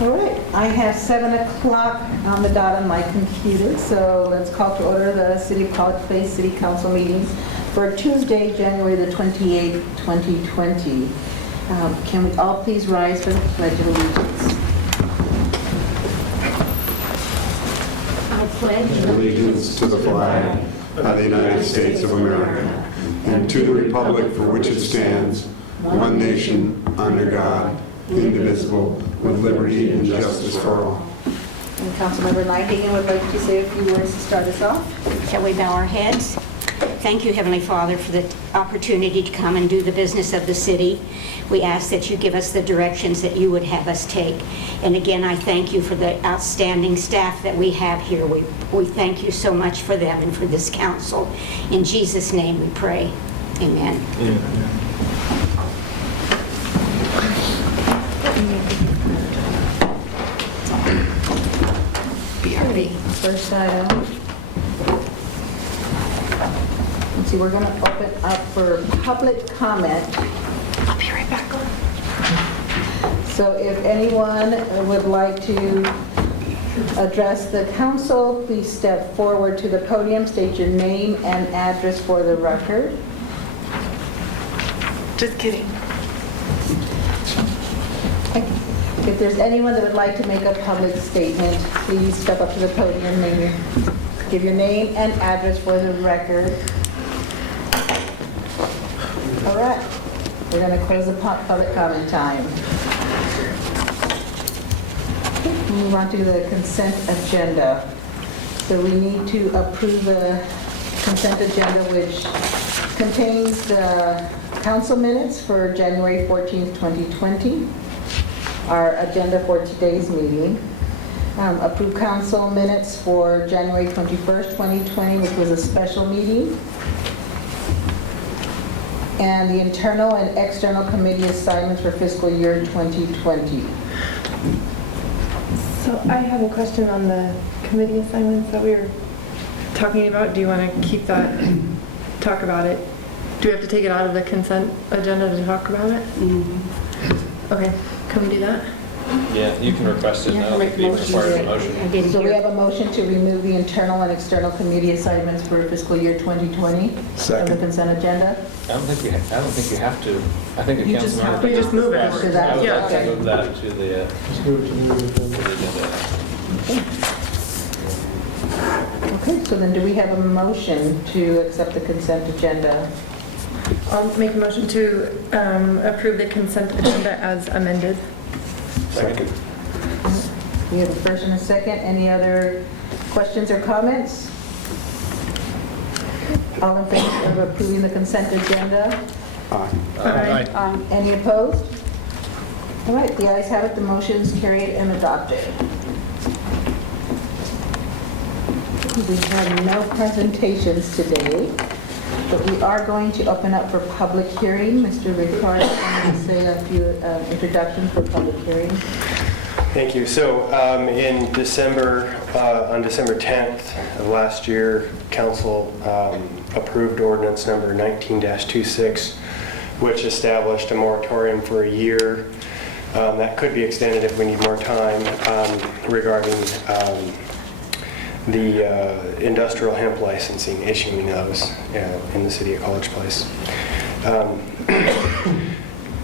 All right, I have 7 o'clock on the dot on my computer, so let's call to order the City of College Place City Council meetings for Tuesday, January the 28th, 2020. Can we all please rise for the Pledge of Allegiance? I pledge allegiance to the flag of the United States of America and to the republic for which it stands, one nation, under God, indivisible, with liberty and justice for all. And Councilmember Nightingale would like to say a few words to start us off. Shall we bow our heads? Thank you, Heavenly Father, for the opportunity to come and do the business of the city. We ask that you give us the directions that you would have us take. And again, I thank you for the outstanding staff that we have here. We thank you so much for them and for this council. In Jesus' name we pray. Amen. BRB. First item. Let's see, we're going to open up for public comment. I'll be right back. So if anyone would like to address the council, please step forward to the podium, state your name and address for the record. Just kidding. If there's anyone that would like to make a public statement, please step up to the podium, give your name and address for the record. All right, we're going to close the public comment time. Move on to the consent agenda. So we need to approve the consent agenda, which contains the council minutes for January 14th, 2020, our agenda for today's meeting. Approve council minutes for January 21st, 2020, which was a special meeting. And the internal and external committee assignments for fiscal year 2020. So I have a question on the committee assignments that we were talking about. Do you want to keep that, talk about it? Do we have to take it out of the consent agenda to talk about it? Mm-hmm. Okay, can we do that? Yeah, you can request it. I don't think we require a motion. So we have a motion to remove the internal and external committee assignments for fiscal year 2020 from the consent agenda. I don't think you have to. I think the council member. We just move it. To that, I would yeah, like okay. to move that to the agenda. Okay, so then do we have a motion to accept the consent agenda? I'll make a motion to approve the consent agenda as amended. Second. We have a first and a second. Any other questions or comments? All in favor of approving the consent agenda? Aye. Any opposed? All right, the ayes have it. The motion is carried and adopted. We have no presentations today, but we are going to open up for public hearing. Mr. Ricardo, I'm going to say a few introductions for public hearing. Thank you. So in December, on December 10th of last year, Council approved ordinance number 19-26, which established a moratorium for a year that could be extended if we need more time regarding the industrial hemp licensing, issuing those in the city of College Place.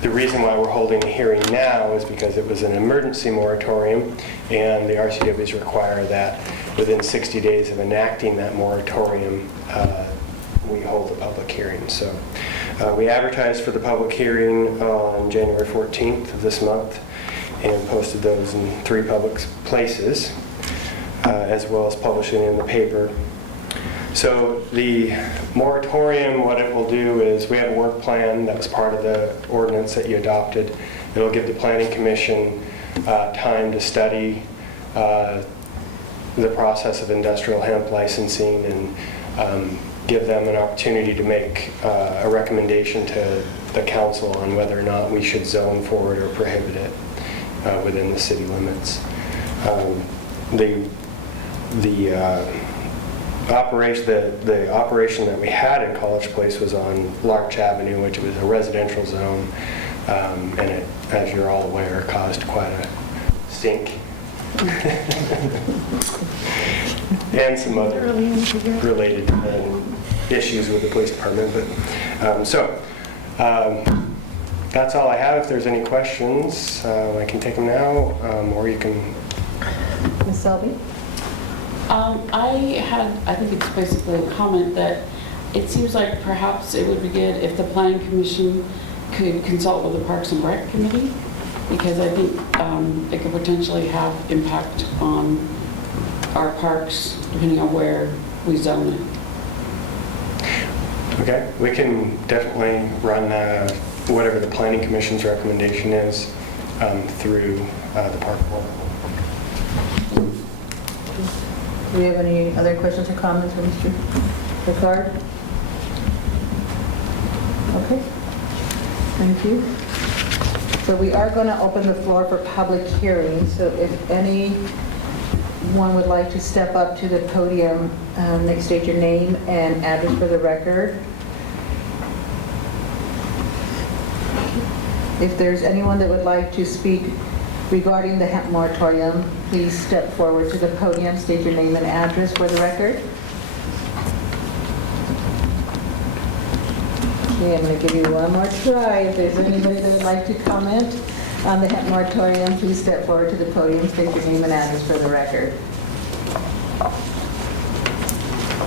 The reason why we're holding a hearing now is because it was an emergency moratorium, and the RCWs require that within 60 days of enacting that moratorium, we hold a public hearing. So we advertised for the public hearing on January 14th of this month and posted those in 3 public places, as well as publishing in the paper. So the moratorium, what it will do is we have a work plan that was part of the ordinance that you adopted. It'll give the Planning Commission time to study the process of industrial hemp licensing and give them an opportunity to make a recommendation to the council on whether or not we should zone for it or prohibit it within the city limits. The operation that we had in College Place was on Larch Avenue, which was a residential zone, and it, as you're all aware, caused quite a stink. And some other related issues with the police department. That's all I have. If there's any questions, I can take them now, or you can. Ms. Selby? I think it's basically a comment that it seems like perhaps it would be good if the planning commission could consult with the Parks and Rec committee, because I think it could potentially have impact on our parks depending on where we zone it. Okay, we can definitely run whatever the planning commission's recommendation is through the park board. Do we have any other questions or comments for Mr. Ricard? Okay, thank you. So we are going to open the floor for public hearing. So if anyone would like to step up to the podium, state your name and address for the record. If there's anyone that would like to speak regarding the hemp moratorium, please step forward to the podium, state your name and address for the record. Okay, I'm going to give you one more try. If there's anybody that would like to comment on the hemp moratorium, please step forward to the podium, state your name and address for the record.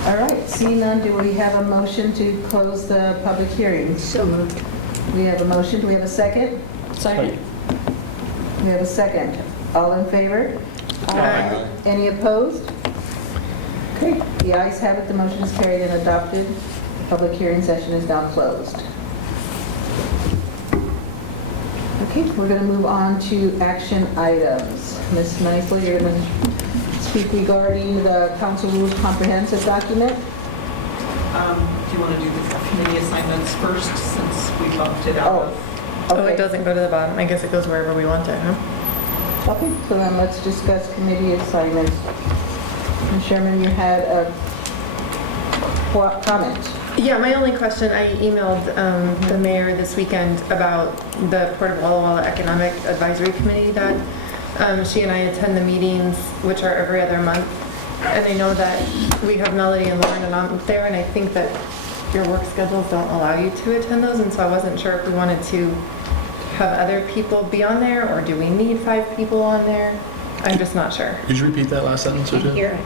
All right, seeing none, do we have a motion to close the public hearing? So moved. We have a motion. Do we have a second? Second. We have a second. All in favor? Aye. Any opposed? Okay, the ayes have it. The motion is carried and adopted. The public hearing session is now closed. Okay, we're going to move on to action items. Ms. Meisel, you're going to speak regarding the council rules comprehensive document. Do you want to do the committee assignments first, since we bumped it out of? Oh, it doesn't go to the bottom. I guess it goes wherever we want it, huh? Okay, so then let's discuss committee assignments. Ms. Sherman, you had a comment. Yeah, my only question, I emailed the mayor this weekend about the Port of Walla Walla Economic Advisory Committee that she and I attend the meetings, which are every other month. And I know that we have Melody and Lauren and I'm there, and I think that your work schedules don't allow you to attend those, and so I wasn't sure if we wanted to have other people be on there, or do we need 5 people on there? I'm just not sure. Could you repeat that last sentence? Can't hear it.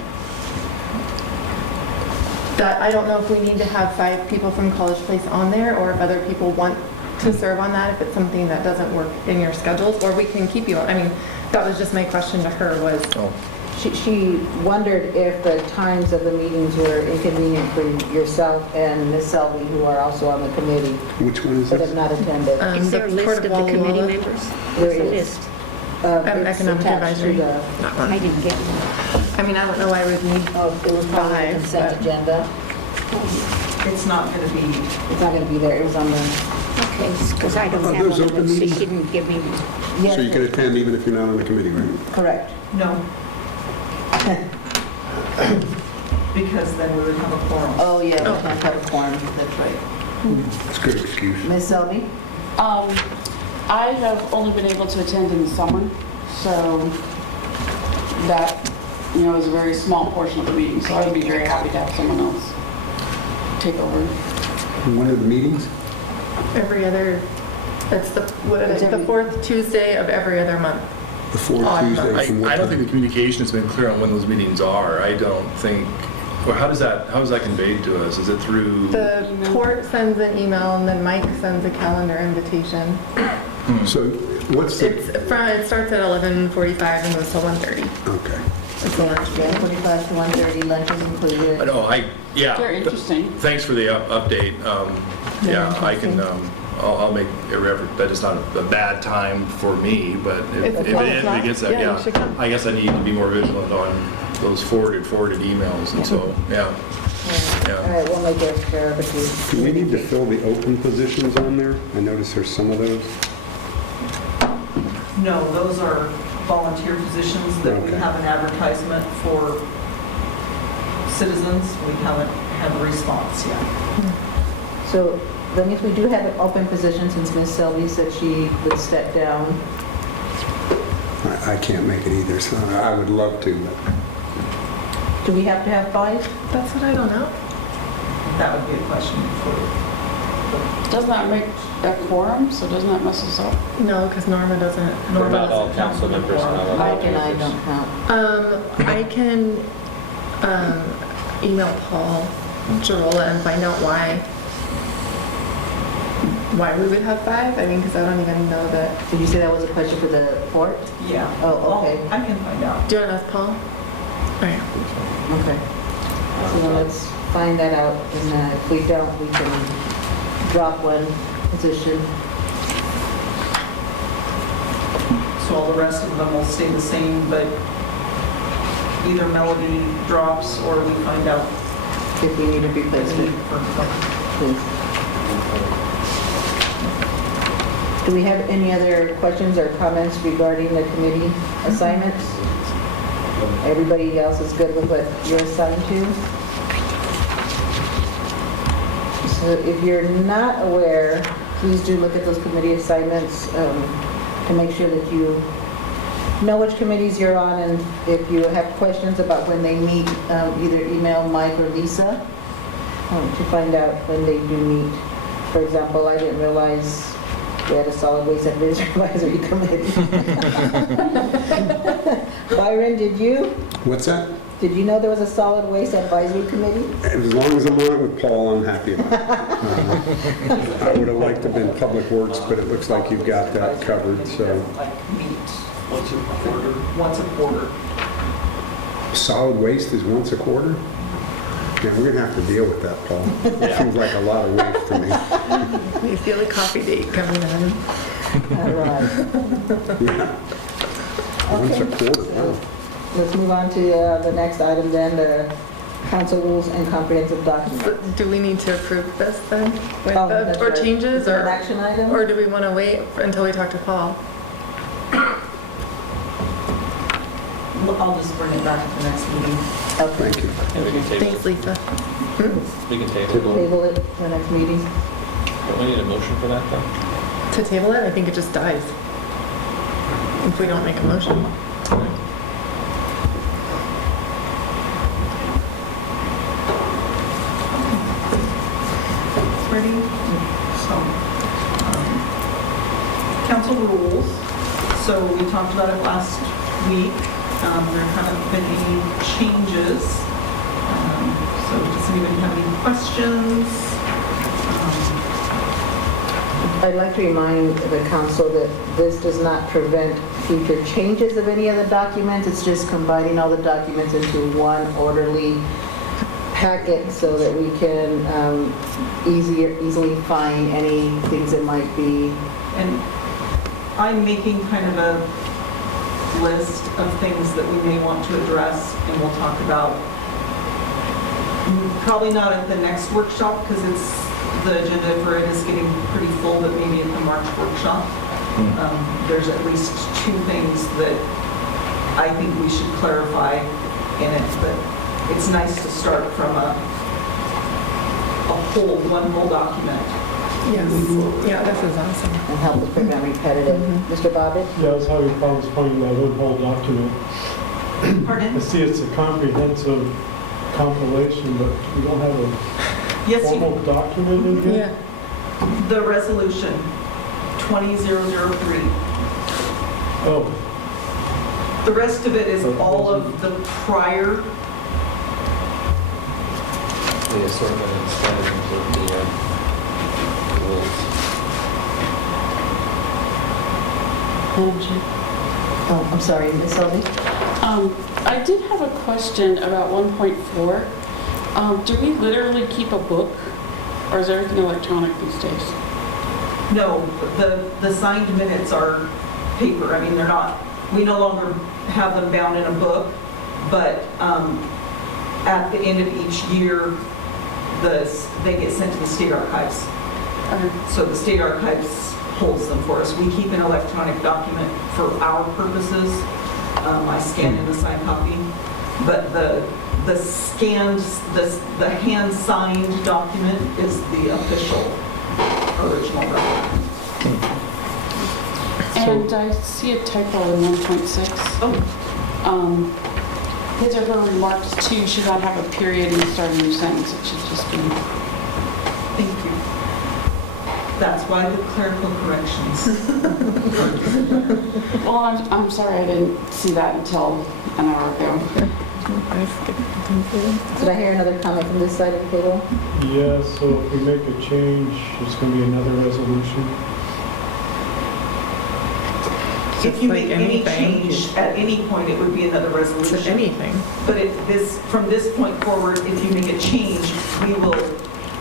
That I don't know if we need to have 5 people from College Place on there, or if other people want to serve on that, if it's something that doesn't work in your schedules, or we can keep you on. I mean, that was just my question to her was, She wondered if the times of the meetings were inconvenient for yourself and Ms. Selby, who are also on the committee, Which one is but have this? not attended. Is there a the list Port of the Walla committee Walla. members? There What's the is. list? It's Economic attached to Advisory. the- I didn't get it. I mean, I don't know why we would need, Oh, it was part of the 5, consent but- agenda. It's not going to be, It's not going to be there. It was on the... Okay, because I don't Are have those one of open those, so meetings? she didn't give me. Yes, So you can attend even if you're not on the committee, right? correct. no. Because then we would have a quorum. Oh, yeah, we can't have a quorum. That's right. It's a good excuse. Ms. Selby? I have only been able to attend in the summer, so that, is a very small portion of the meeting, so I would be very happy to have someone else take over. When are the meetings? every other, it's the 4th Tuesday of every other month. The fourth Odd Tuesday month. from what I don't time? think the communication has been clear on when those meetings are. I don't think, or how is that conveyed to us? Is it through? The port sends an email and then Mike sends a calendar invitation. So what's the, It starts at 11:45 and goes till 1:30. okay. It's a lunch break. 45 to 1:30, lunch is included. Very interesting. Thanks for the update. Yeah, I can, I'll make every effort. That is not a bad time for me, but if It's it 12 o'clock. gets that, Yeah, you should come. I guess I need to be more vigilant on those forwarded emails, and so, yeah. All right, we'll make it fair, but you... Do we need to fill the open positions on there? I noticed there's some of those. No, those are volunteer positions that we Okay. have an advertisement for citizens. We haven't had a response yet. So that means we do have an open position since Ms. Selby said she would step down. I can't make it either, so I would love to, but Do we have to have 5? That's what I don't know. That would be a question for, Doesn't that make a quorum, so doesn't that mess us up? No, because Norma doesn't. Norma Not all doesn't count for council the members, quorum. not all Mike and I members. don't count. I can email Paul Girola and find out why we would have 5. I mean, because I don't even know that. Did you say that was a question for the port? Yeah. Oh, okay. I can find out. Do you want to ask Paul? All right. Okay. So then let's find that out, and if we don't, we can drop one position. So all the rest of them will stay the same, but either Melody drops or we find out If we need a the need replacement, for, please. Do we have any other questions or comments regarding the committee assignments? Everybody else is good with what you're assigned to? So if you're not aware, please do look at those committee assignments to make sure that you know which committees you're on, and if you have questions about when they meet, either email Mike or Lisa to find out when they do meet. For example, I didn't realize we had a solid waste advisory committee. Byron, did you? what's that? Did you know there was a solid waste advisory committee? As long as I'm on it with Paul, I'm happy about it. I would have liked to have been Public Works, but it looks like you've got that covered, so. like meet once a quarter. Once a quarter. Solid waste is once a quarter? Yeah, we're gonna have to deal with that, Paul. It seems like a lot of waste to me. We feel a coffee date coming on. All right. Yeah. Once a quarter, wow. Let's move on to the next item then, the council rules and comprehensive documents. So do we need to approve this then? With Oh, the- that's or right. changes, Is it an or action item? or do we want to wait until we talk to Paul? I'll just bring it back at the next meeting. Okay. Thank you. And we can table, Thanks, Lisa. we can table. Table it for the next meeting. Don't we need a motion for that though? To table it, I think it just dies if we don't make a motion. Ready? So, council rules. So we talked about it last week. There haven't been any changes. So does anybody have any questions? I'd like to remind the council that this does not prevent future changes of any of the documents. It's just combining all the documents into one orderly packet so that we can easily find any things that might be. And I'm making kind of a list of things that we may want to address, and we'll talk about, probably not at the next workshop, because the agenda for it is getting pretty full, but maybe at the March workshop. There's at least 2 things that I think we should clarify in it, but it's nice to start from one whole document. Yes. Yeah, this is awesome. And help us prevent repetitive. Mr. Bobbitt? Yeah, I was having problems finding that whole document. I Pardon? see it's a comprehensive compilation, but we don't have a Yes, formal document in here? Yeah. the resolution 20003. Oh, The rest of it is all of the prior. The assortment and standards of the rules. Madam Chair? Oh, I'm sorry, Ms. Selby? I did have a question about 1.4. Do we literally keep a book, or is everything electronic these days? No, the signed minutes are paper. I mean, they're not, we no longer have them bound in a book, but at the end of each year, they get sent to the state archives. So the state archives holds them for us. We keep an electronic document for our purposes. I scan in the signed copy, but the scanned, the hand-signed document is the official original record. And I see a typo in 1.6. Oh, His or her remarks to should not have a period in the start of a new sentence. It should just be, thank you. That's why the clerical corrections. well, I'm sorry I didn't see that until an hour ago. Did I hear another comment from this side of the table? Yeah, so if we make a change, it's going to be another resolution. If you make any change at any point, it would be another resolution. Anything. But from this point forward, if you make a change, we will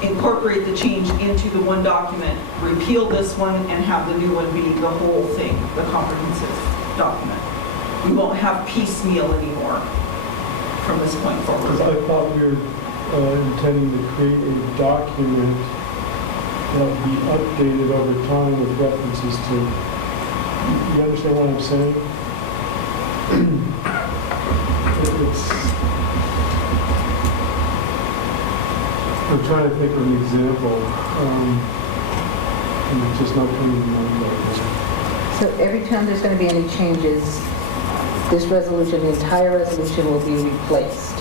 incorporate the change into the one document, repeal this one, and have the new one be the whole thing, the comprehensive document. We won't have piecemeal anymore from this point Because forward. I thought we were intending to create a document that would be updated over time with references to, you understand what I'm saying? I'm trying to think of an example, and it's just not coming to mind right now. So every time there's going to be any changes, this resolution, the entire resolution will be replaced.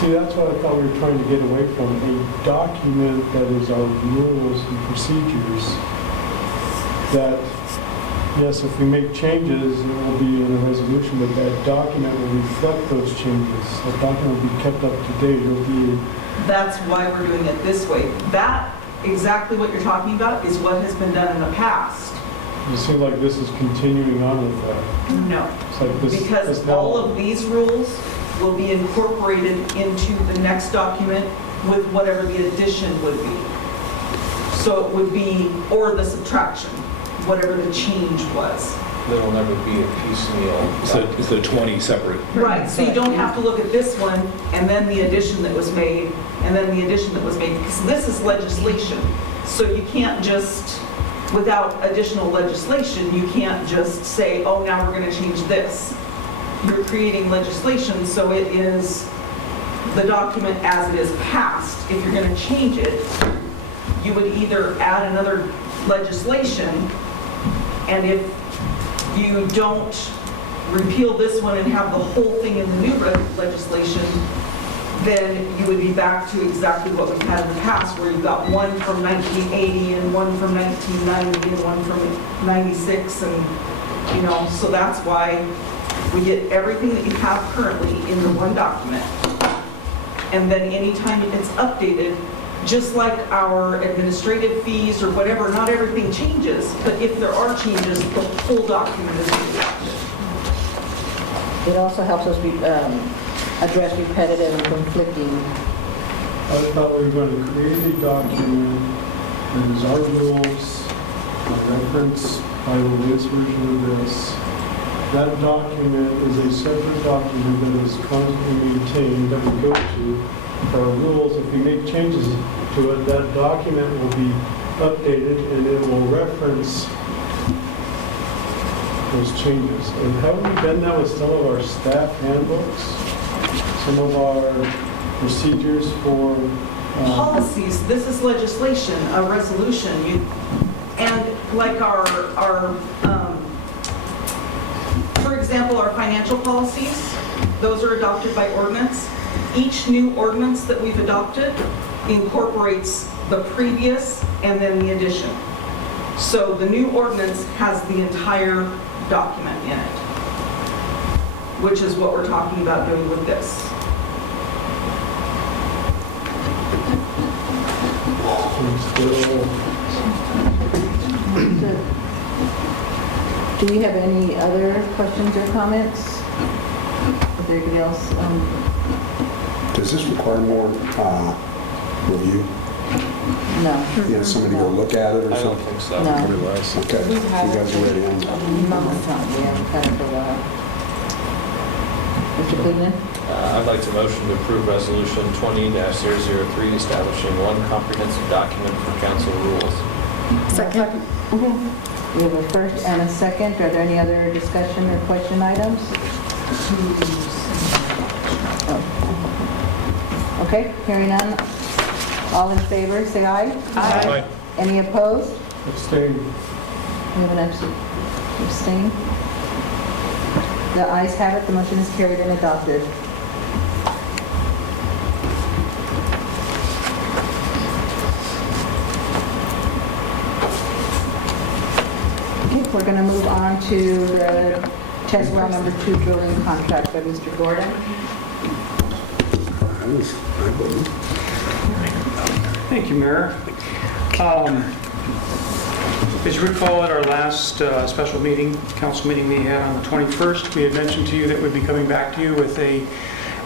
See, that's what I thought we were trying to get away from, a document that is our rules and procedures, that, yes, if we make changes, it will be in a resolution, but that document will reflect those changes. That document will be kept up to date. It'll be, That's why we're doing it this way. That, exactly what you're talking about, is what has been done in the past. it seems like this is continuing on with that. No. It's like this. Because this all of these rules will be incorporated into the next document with whatever the addition would be. So it would be, or the subtraction, whatever the change was. There'll never be a piecemeal. It's the 20 separate. Right, so you don't have to look at this one, and then the addition that was made, and then the addition that was made, because this is legislation. So you can't just, without additional legislation, you can't just say, oh, now we're going to change this. You're creating legislation, so it is the document as it is passed. If you're going to change it, you would either add another legislation, and if you don't repeal this one and have the whole thing in the new legislation, then you would be back to exactly what we've had in the past, where you've got one from 1980 and one from 1990 and one from 96, and, you know, so that's why we get everything that you have currently in the one document. And then anytime it's updated, just like our administrative fees or whatever, not everything changes, but if there are changes, the full document is adopted. It also helps us address repetitive and conflicting. I thought we were going to create a document that is our rules, by reference by the latest version of this. That document is a separate document that is constantly maintained that we go to. Our rules, if we make changes to it, that document will be updated and it will reference those changes. And haven't we done that with some of our staff handbooks? Some of our procedures for... Policies, this is legislation, a resolution, and like for example, our financial policies, those are adopted by ordinance. Each new ordinance that we've adopted incorporates the previous and then the addition. So the new ordinance has the entire document in it, which is what we're talking about doing with this. Do we have any other questions or comments? Is there anybody else? Does this require more review? No. You know, somebody go look at it or I don't something? think so. No. Okay, you We've had guys it. are ready. Huh? Not the time, we haven't had it for a while. Mr. Cleveland? I'd like to motion to approve Resolution 20-003, establishing one comprehensive document for council rules. Second. We have a first and a second. Are there any other discussion or question items? Oh. Okay, hearing none. All in favor, say aye. Aye. Any opposed? Abstain. We have an absent. Abstain? The ayes have it, the motion is carried and adopted. Okay, we're going to move on to the test well number 2 drilling contract by Mr. Gordon. I believe. Thank you, Mayor. As you recall, at our last special meeting, council meeting we had on the 21st, we had mentioned to you that we'd be coming back to you with a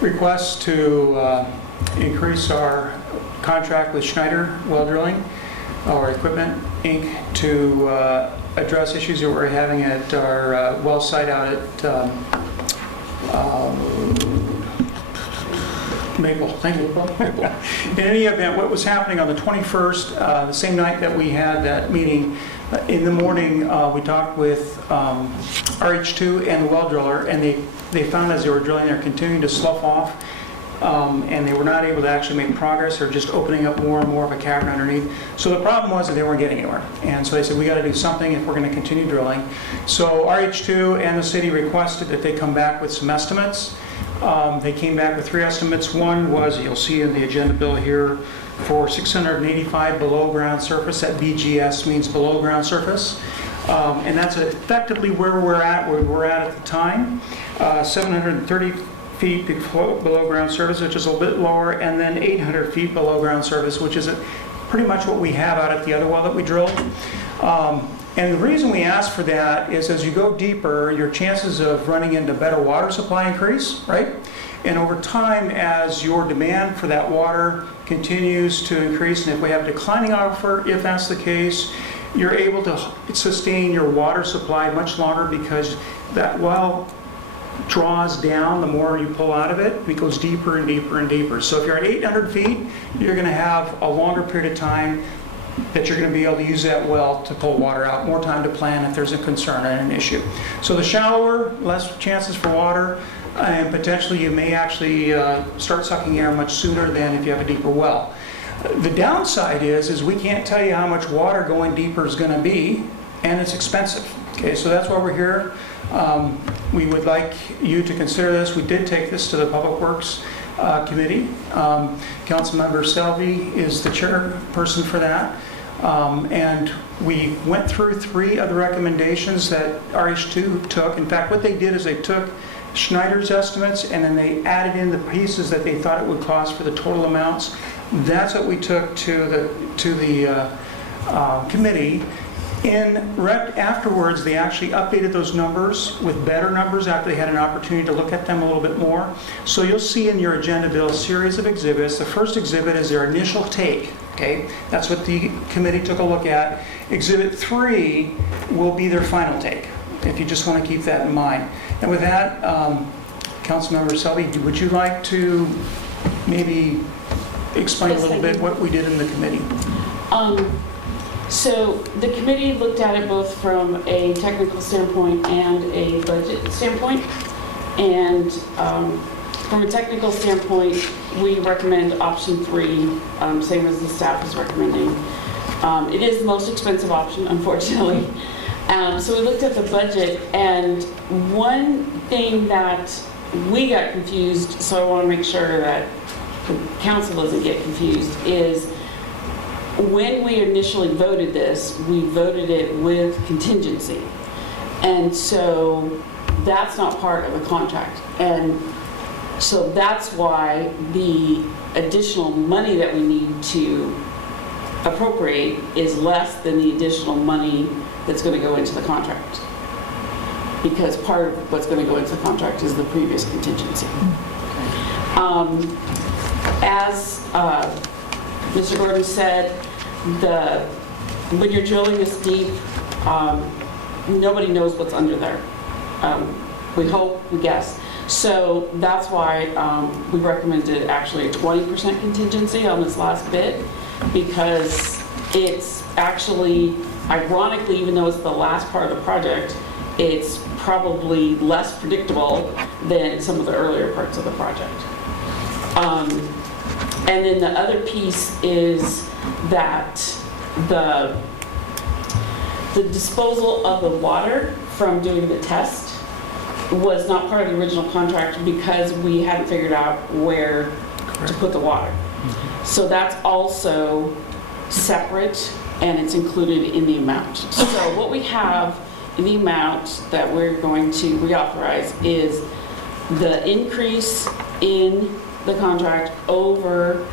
request to increase our contract with Schneider Well Drilling, our equipment, Inc., to address issues that we're having at our well site out at Maple. Thank you. Maple. In any event, what was happening on the 21st, the same night that we had that meeting, in the morning, we talked with RH2 and the well driller, and they found as they were drilling, they're continuing to slough off, and they were not able to actually make progress. They're just opening up more and more of a cavern underneath. So the problem was that they weren't getting anywhere. And so they said, we got to do something if we're going to continue drilling. So RH2 and the city requested that they come back with some estimates. They came back with 3 estimates. One was, you'll see in the agenda bill here, for 685 below ground surface. That BGS means below ground surface. And that's effectively where we were at the time. 730 feet below ground surface, which is a little bit lower, and then 800 feet below ground surface, which is pretty much what we have out at the other well that we drilled. And the reason we ask for that is as you go deeper, your chances of running into better water supply increase, right? And over time, as your demand for that water continues to increase, and if we have declining aquifer, if that's the case, you're able to sustain your water supply much longer because that well draws down the more you pull out of it. It goes deeper and deeper and deeper. So if you're at 800 feet, you're going to have a longer period of time that you're going to be able to use that well to pull water out, more time to plan if there's a concern and an issue. So the shallower, less chances for water, and potentially you may actually start sucking air much sooner than if you have a deeper well. The downside is we can't tell you how much water going deeper is going to be, and it's expensive. Okay, so that's why we're here. We would like you to consider this. We did take this to the Public Works Committee. Councilmember Selvey is the chairperson for that. And we went through 3 of the recommendations that RH2 took. In fact, what they did is they took Schneider's estimates and then they added in the pieces that they thought it would cost for the total amounts. That's what we took to the committee. Afterwards, they actually updated those numbers with better numbers after they had an opportunity to look at them a little bit more. So you'll see in your agenda bill a series of exhibits. The first exhibit is their initial take. Okay, that's what the committee took a look at. Exhibit 3 will be their final take, if you just want to keep that in mind. And with that, Councilmember Selvey, would you like to maybe explain a little bit what we did in the committee? So the committee looked at it both from a technical standpoint and a budget standpoint. And from a technical standpoint, we recommend option 3, same as the staff is recommending. It is the most expensive option, unfortunately. So we looked at the budget, and one thing that we got confused, so I want to make sure that the council doesn't get confused, is when we initially voted this, we voted it with contingency. And so that's not part of the contract. And so that's why the additional money that we need to appropriate is less than the additional money that's going to go into the contract. Because part of what's going to go into the contract is the previous contingency. As Mr. Gordon said, when you're drilling this deep, nobody knows what's under there. We hope, we guess. So that's why we recommended actually a 20% contingency on this last bid, because it's actually, ironically, even though it's the last part of the project, it's probably less predictable than some of the earlier parts of the project. And then the other piece is that the disposal of the water from doing the test was not part of the original contract because we hadn't figured out where to put the water. So that's also separate, and it's included in the amount. So what we have in the amount that we're going to reauthorize is the increase in the contract over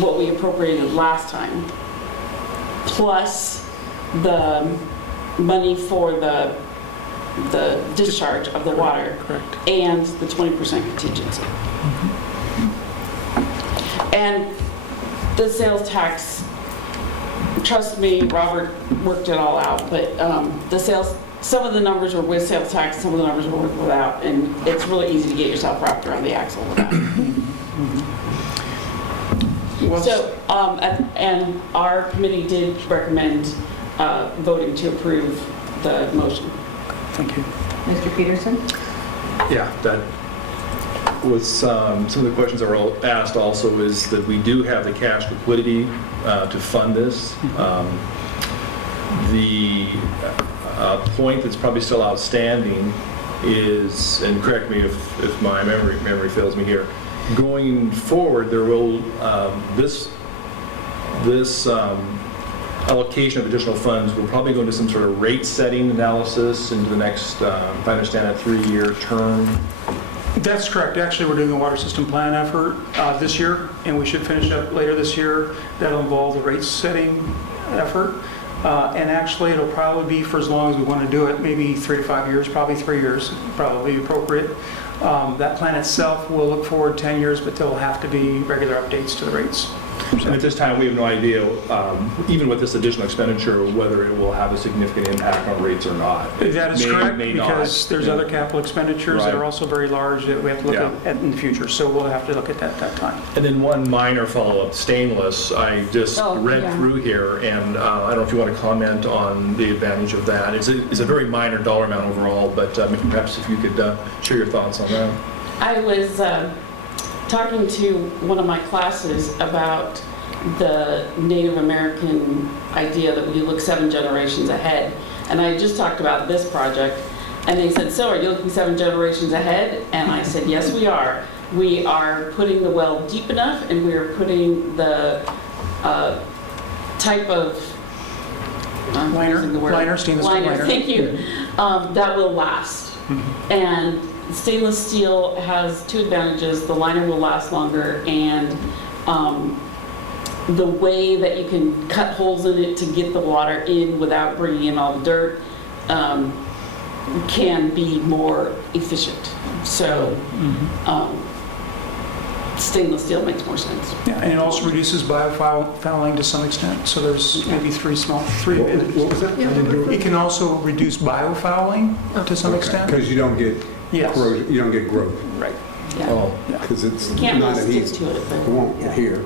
what we appropriated last time, plus the money for the discharge of the water. Correct. And the 20% contingency. And the sales tax, trust me, Robert worked it all out, but some of the numbers were with sales tax, some of the numbers were without, and it's really easy to get yourself wrapped around the axle with that. So, and our committee did recommend voting to approve the motion. Thank you. Mr. Peterson? Yeah, that was some of the questions that were asked also is that we do have the cash liquidity to fund this. The point that's probably still outstanding is, and correct me if my memory fails me here, going forward there will, this allocation of additional funds will probably go into some sort of rate setting analysis into the next, if I understand that, 3-year term. That's correct. Actually, we're doing a water system plan effort this year, and we should finish up later this year. That'll involve the rate setting effort. And actually, it'll probably be for as long as we want to do it, maybe 3 to 5 years, probably 3 years, probably appropriate. That plan itself will look forward 10 years, but there'll have to be regular updates to the rates. And at this time, we have no idea, even with this additional expenditure, whether it will have a significant impact on rates or not. That is correct, because there's Yeah. other capital expenditures that are also very large that we have to look at in the future. So we'll have to look at that at that time. And then one minor follow-up, stainless, I just read through here, and I don't know if you want to comment on the advantage of that. It's a very minor dollar amount overall, but perhaps if you could share your thoughts on that. I was talking to one of my classes about the Native American idea that we look 7 generations ahead. And I just talked about this project, and they said, so are you looking 7 generations ahead? And I said, yes, we are. We are putting the well deep enough, and we are putting the type of Liner, stainless steel liner. Thank you. That will last. And stainless steel has 2 advantages. The liner will last longer, and the way that you can cut holes in it to get the water in without bringing in all the dirt can be more efficient. So stainless steel makes more sense. Yeah, and it also reduces biofouling to some extent. So there's maybe 3 advantages. What was that? I didn't hear. It can also reduce biofouling to some extent. Because you don't get corrosion, you don't get growth. Right. Yeah. Because it's Can't not really stick adhesive. to it. It won't adhere.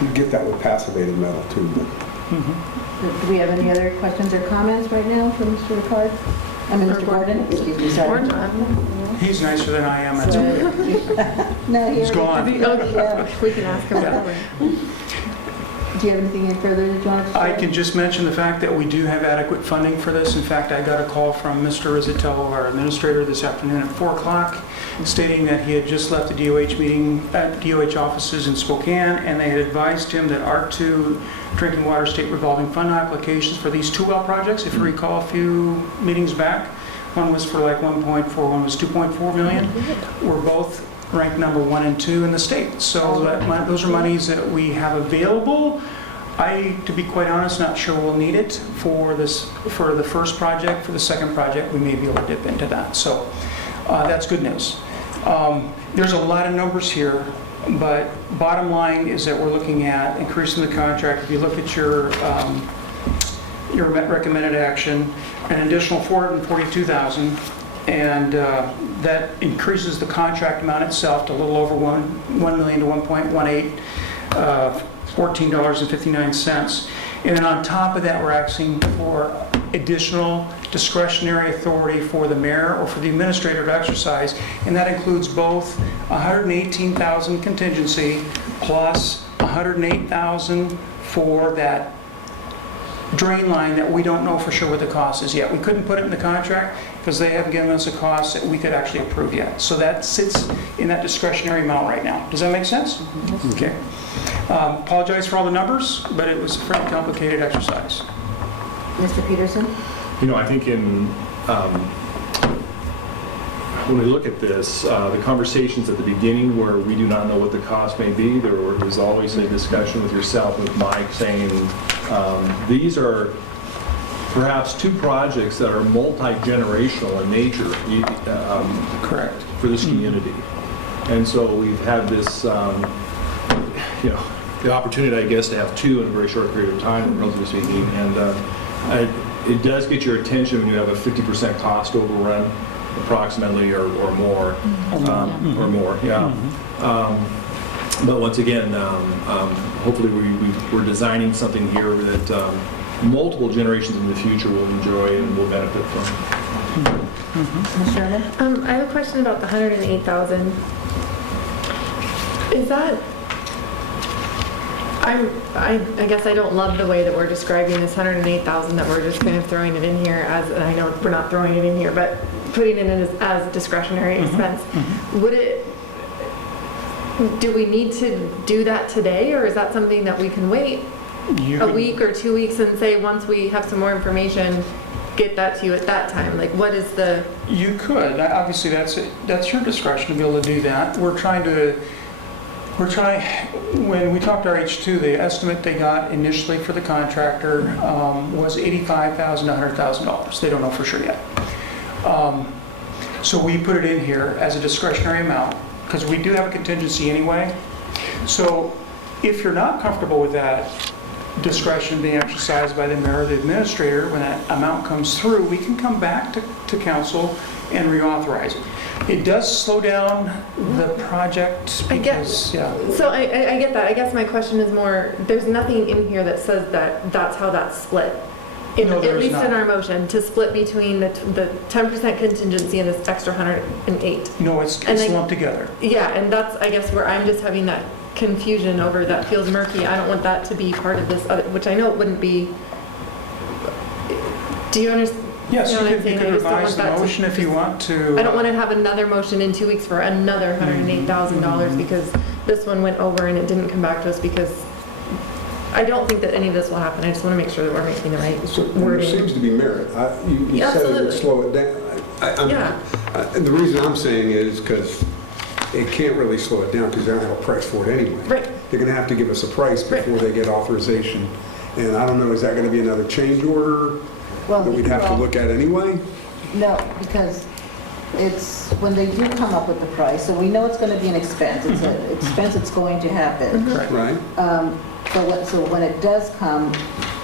You get that with passivated metal too. But Do we have any other questions or comments right now from Mr. Ricard? I mean, Mr. Gordon? Excuse me, sorry. Or not. He's nicer than I am. That's okay. No, He's gone. Yeah. We can ask him Yeah. later. Do you have anything further that you want to say? I can just mention the fact that we do have adequate funding for this. In fact, I got a call from Mr. Rizzatello, our administrator, this afternoon at 4 o'clock, stating that he had just left the DOH meeting at DOH offices in Spokane, and they had advised him that our 2 drinking water state revolving fund applications for these 2 well projects, if you recall a few meetings back, one was for like 1.4, one was 2.4 million, were both ranked number 1 and 2 in the state. So those are monies that we have available. To be quite honest, not sure we'll need it for the first project. For the second project, we may be able to dip into that. So that's good news. There's a lot of numbers here, but bottom line is that we're looking at increasing the contract. If you look at your recommended action, an additional $442,000. And that increases the contract amount itself to a little over $1 million to $1.18, $14.59. And then on top of that, we're asking for additional discretionary authority for the mayor or for the administrator to exercise, and that includes both $118,000 contingency plus $108,000 for that drain line that we don't know for sure what the cost is yet. We couldn't put it in the contract because they haven't given us a cost that we could actually approve yet. So that sits in that discretionary amount right now. Does that make sense? Okay. Apologize for all the numbers, but it was a fairly complicated exercise. Mr. Peterson? You know, I think when we look at this, the conversations at the beginning where we do not know what the cost may be, there was always a discussion with yourself, with Mike, saying these are perhaps two projects that are multi-generational in nature. Correct. For this community. And so we've had this, you know, the opportunity, I guess, to have two in a very short period of time, relatively speaking. And it does get your attention when you have a 50% cost overrun, approximately, or more, or more, yeah. But once again, hopefully we're designing something here that multiple generations in the future will enjoy and will benefit from. Ms. Sherman? I have a question about the 108,000. Is that, I guess I don't love the way that we're describing this 108,000, that we're just kind of throwing it in here as, and I know we're not throwing it in here, but putting it in as discretionary expense. Would it, do we need to do that today, or is that something that we can wait a week or 2 weeks and say, once we have some more information, get that to you at that time? Like, what is the... You could. Obviously, that's your discretion to be able to do that. When we talked to RH2, the estimate they got initially for the contractor was $85,000 to $100,000. They don't know for sure yet. So we put it in here as a discretionary amount because we do have a contingency anyway. So if you're not comfortable with that discretion being exercised by the mayor or the administrator, when that amount comes through, we can come back to council and reauthorize it. It does slow down the project because, yeah. So I get that. I guess my question is more, there's nothing in here that says that that's how that's split. No, there at is least not. in our motion, to split between the 10% contingency and this extra 108. No, it's lumped together. Yeah, and that's, I guess, where I'm just having that confusion over that feels murky. I don't want that to be part of this other, which I know it wouldn't be. Do you understand? Yes, you know you could revise the motion if you want to. I don't want to have another motion in 2 weeks for another $108,000 because this one went over and it didn't come back to us, because I don't think that any of this will happen. I just want to make sure that we're making the right wording. There seems to be merit. You said it would slow it down. Yeah. The reason I'm saying is because it can't really slow it down because they don't have a price for it anyway. Right. They're going to have to give us a price before they get authorization. And I don't know, is that going to be another change order that we'd have to look at anyway? No, because it's, when they do come up with the price, so we know it's going to be an expense. It's an expense that's going to happen. Right. So when it does come,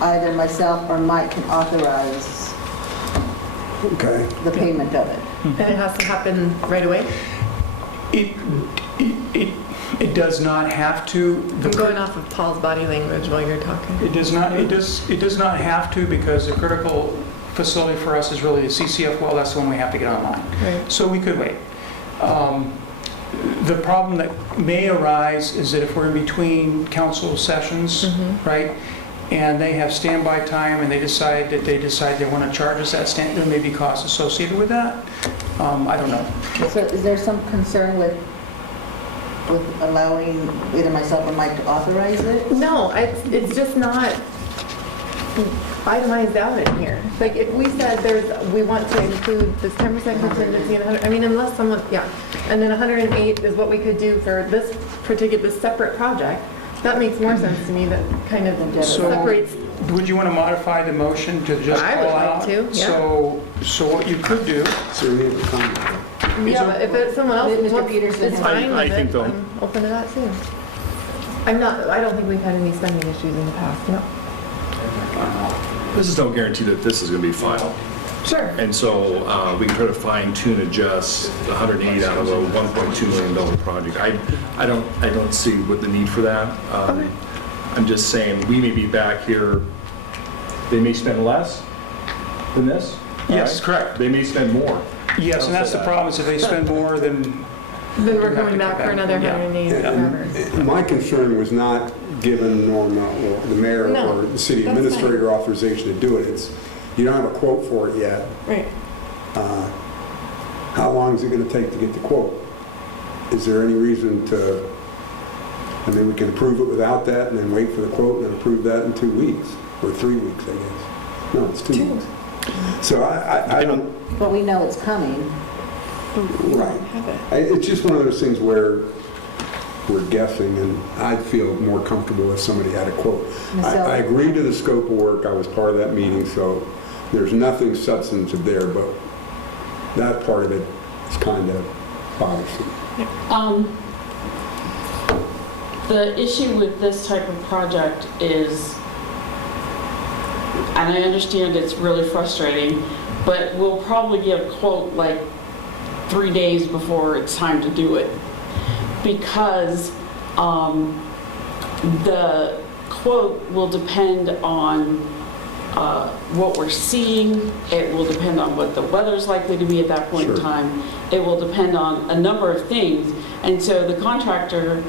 either myself or Mike can authorize the payment of it. And it has to happen right away? It does not have to. I'm going off of Paul's body language while you're talking. It does not. It does not have to, because the critical facility for us is really the CCF well. That's the one we have to get online. Right. So we could wait. The problem that may arise is that if we're in between council sessions, right, and they have standby time, and they decide they want to charge us that there may be costs associated with that. I don't know. So is there some concern with allowing either myself or Mike to authorize it? No, it's just not itemized out in here. Like, if we said we want to include this 10% contingency and 100, I mean, unless someone, and then 108 is what we could do for this separate project, that makes more sense to me. That kind of separates. Would you want to modify the motion to just I would call like out? to, yeah. So what you could do. Yeah, but if it's someone else, Mr. Peterson, it's fine I with think it. though. I'm open to that too. I don't think we've had any spending issues in the past, no. This is no guarantee that this is going to be final. Sure. And so we can try to fine tune adjust the 108 out of a $1.2 million project. I don't see what the need for that. I'm just saying we may be back here. They may spend less than this. Yes, right? correct. They may spend more. Yes, and that's the problem, is if they spend more, then we're coming back for another 108 forever. My concern was not given Norma or the mayor No, or the city that's administrator authorization to do it. You don't have a quote for it yet. Right. How long is it going to take to get the quote? Is there any reason to, I mean, we can approve it without that and then wait for the quote and then approve that in 2 weeks, or 3 weeks, I guess. No, it's 2 weeks. So I don't, But we know it's coming. right. It's just one of those things where we're guessing, and I'd feel more comfortable if somebody had a quote. I agreed to the scope of work, I was part of that meeting, so there's nothing substantive there, but that part of it is kind of bothersome. The issue with this type of project is, and I understand it's really frustrating, but we'll probably get a quote like 3 days before it's time to do it. Because the quote will depend on what we're seeing. It will depend on what the weather's likely to be at that point in time. It will depend on a number of things. And so the contractor,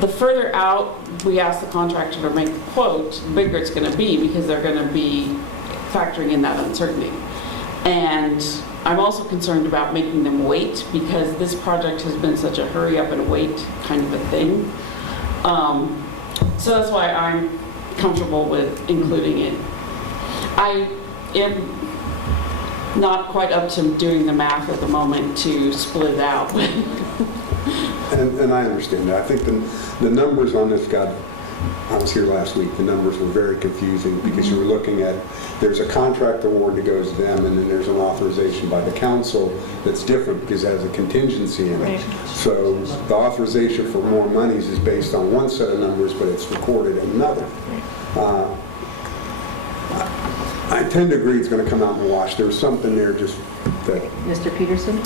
the further out we ask the contractor to make the quote, the bigger it's going to be, because they're going to be factoring in that uncertainty. And I'm also concerned about making them wait, because this project has been such a hurry up and wait kind of a thing. So that's why I'm comfortable with including it. I am not quite up to doing the math at the moment to split it out. And I understand that. I think the numbers on this I was here last week, the numbers were very confusing because you were looking at, there's a contract award that goes to them, and then there's an authorization by the council that's different because it has a contingency in it. Right. So the authorization for more monies is based on one set of numbers, but it's recorded in another. I tend to agree it's going to come out in the wash. There was something there just that... Mr. Peterson?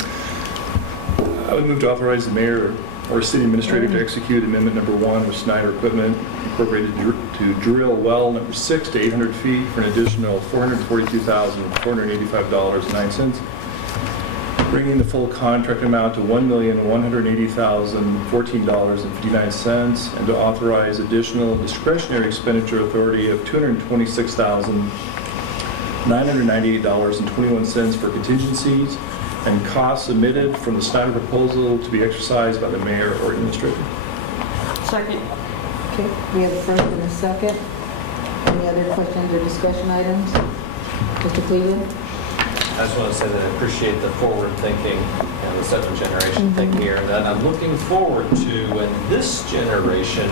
I would move to authorize the mayor or city administrator to execute amendment number 1 with Snyder Equipment Incorporated to drill well number 6 to 800 feet for an additional $442,485.09, bringing the full contract amount to $1,180,014.59, and to authorize additional discretionary expenditure authority of $226,998.21 for contingencies and costs submitted from the Snyder proposal to be exercised by the mayor or administrator. Second. Okay, we have a first and a second. Any other questions or discussion items? Mr. Cleveland? I just want to say that I appreciate the forward thinking and the seventh generation thing here, that I'm looking forward to when this generation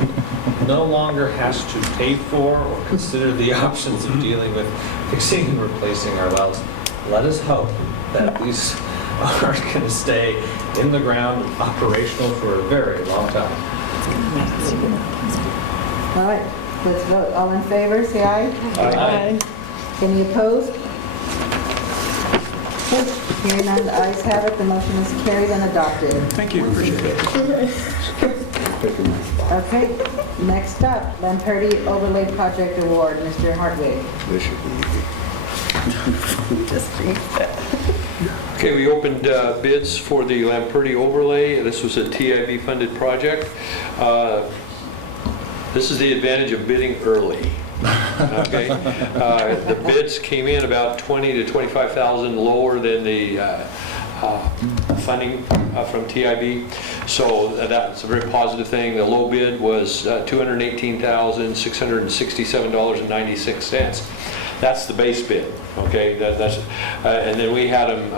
no longer has to pay for or consider the options of dealing with fixing and replacing our wells. Let us hope that these are going to stay in the ground and operational for a very long time. All right, let's vote. All in favor, say aye. Aye. Any opposed? Okay, hearing none, the ayes have it. The motion is carried and adopted. Thank you, appreciate it. Okay, next up, Lamperti Overlay Project Award, Mr. Hartwig. This should be easy. Okay, we opened bids for the Lamperti overlay. This was a TIB-funded project. This is the advantage of bidding early. Okay, the bids came in about $20,000 to $25,000 lower than the funding from TIB, so that's a very positive thing. The low bid was $218,667.96. That's the base bid. Okay, that's and then we had them.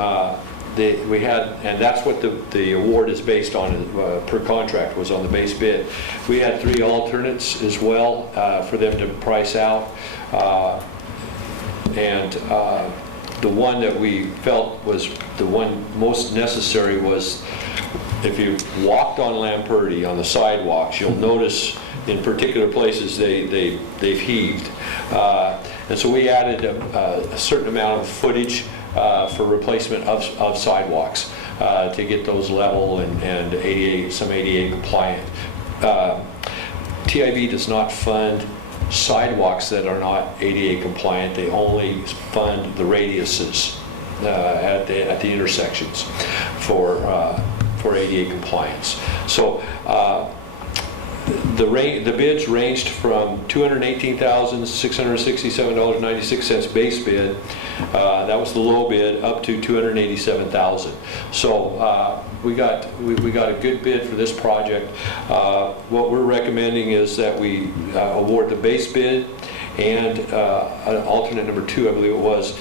And that's what the award is based on per contract, was on the base bid. We had 3 alternates as well for them to price out, and the one that we felt was the one most necessary was, if you walked on Lamperti on the sidewalks, you'll notice in particular places they've heaved, and so we added a certain amount of footage for replacement of sidewalks to get those level and ADA, some ADA compliant. TIB does not fund sidewalks that are not ADA compliant. They only fund the radiuses at the intersections for ADA compliance. So the bids ranged from $218,667.96 base bid, that was the low bid, up to $287,000. So we got a good bid for this project. What we're recommending is that we award the base bid and alternate number 2, I believe it was,